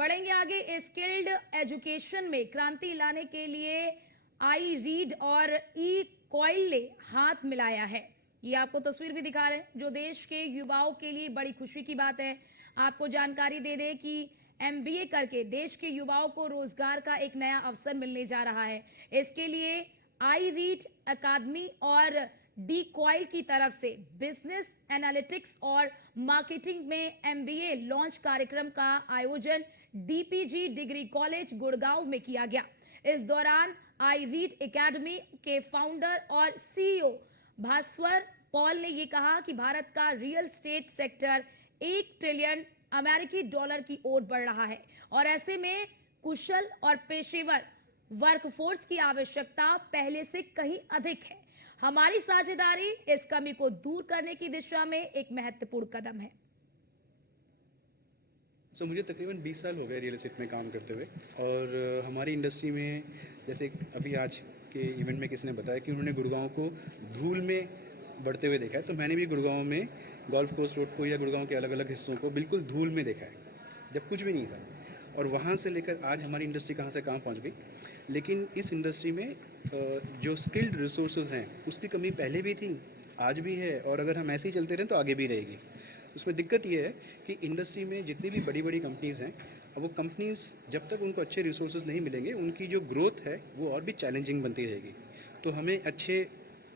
बढ़ेंगे आगे। Skilled education में क्रांति लाने के लिए आई रीड और ई कॉइल ने हाथ मिलाया है। ये आपको तस्वीर भी दिखा रहे हैं, जो देश के युवाओं के लिए बड़ी खुशी की बात है। आपको जानकारी दे दें कि एमबीए करके देश के युवाओं को रोजगार का एक नया अवसर मिलने जा रहा है। इसके लिए आई रीड अकादमी और डी कॉइल की तरफ से बिजनेस एनालिटिक्स और मार्केटिंग में एमबीए लॉन्च कार्यक्रम का आयोजन डीपीजी डिग्री कॉलेज गुड़गांव में किया गया। इस दौरान आई रीड एकेडमी के फाउंडर और सीईओ भास्वर पॉल ने यह कहा कि भारत का रियल एस्टेट सेक्टर 1 ट्रिलियन अमेरिकी डॉलर की ओर बढ़ रहा है और ऐसे में कुशल और पेशेवर वर्कफोर्स की आवश्यकता पहले से कहीं अधिक है। हमारी साझेदारी इस कमी को दूर करने की दिशा में एक महत्वपूर्ण कदम है। मुझे तकरीबन 20 साल हो गए रियल एस्टेट में काम करते हुए और हमारी इंडस्ट्री में जैसे अभी आज के इवेंट में किसी ने बताया कि उन्होंने गुड़गांव को धूल में बढ़ते हुए देखा है, तो मैंने भी गुड़गांव में गोल्फ कोर्स रोड को या गुड़गांव के अलग अलग हिस्सों को बिल्कुल धूल में देखा है, जब कुछ भी नहीं था। और वहाँ से लेकर आज हमारी इंडस्ट्री कहाँ से कहाँ पहुँच गई। लेकिन इस इंडस्ट्री में जो स्किल्ड रिसोर्सेज हैं उसकी कमी पहले भी थी, आज भी है, और अगर हम ऐसे ही चलते रहें तो आगे भी रहेगी। उसमें दिक्कत ये है कि इंडस्ट्री में जितनी भी बड़ी बड़ी कंपनीज़ हैं, अब वो कंपनीज़ जब तक उनको अच्छे रिसोर्सेज नहीं मिलेंगे, उनकी जो ग्रोथ है वो और भी चैलेंजिंग बनती रहेगी। तो हमें अच्छे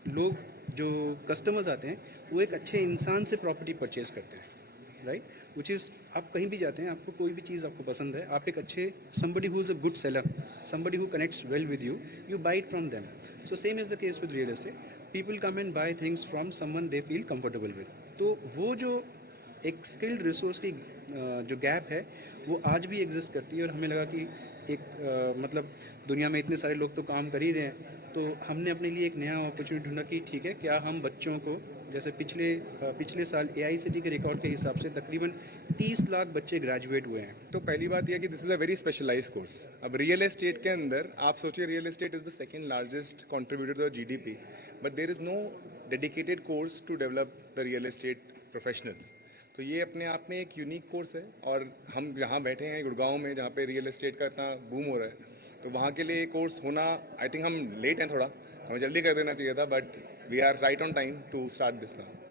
लोग, जो कस्टमर्स आते हैं, वो एक अच्छे इंसान से प्रॉपर्टी परचेज करते हैं, राइट। विच इज़, आप कहीं भी जाते हैं, आपको कोई भी चीज़ आपको पसंद है, आप एक अच्छे somebody who is a good seller, somebody who connects well with you, you buy it from them. So same is the case with real estate. People come and buy things from someone they feel comfortable with. तो वो जो एक skilled resource की जो gap है वो आज भी एग्जिस्ट करती है। और हमें लगा कि एक मतलब दुनिया में इतने सारे लोग तो काम कर ही रहे हैं, तो हमने अपने लिए एक नया अपॉर्चुनिटी ढूंढा कि ठीक है, क्या हम बच्चों को, जैसे पिछले साल AICTE के रिकॉर्ड के हिसाब से तकरीबन 30 लाख बच्चे ग्रेजुएट हुए हैं। तो पहली बात यह कि this is a very specialised course. अब रियल एस्टेट के अंदर आप सोचिए, real estate is the second largest contributor to the GDP, but there is no dedicated course to develop the real estate professionals. तो ये अपने आप में एक यूनिक कोर्स है। और हम जहाँ बैठे हैं गुड़गांव में, जहाँ पे रियल एस्टेट का इतना बूम हो रहा है, तो वहाँ के लिए कोर्स होना, आई थिंक हम लेट हैं थोड़ा, हमें जल्दी कर देना चाहिए था, but we are right on time to start this now.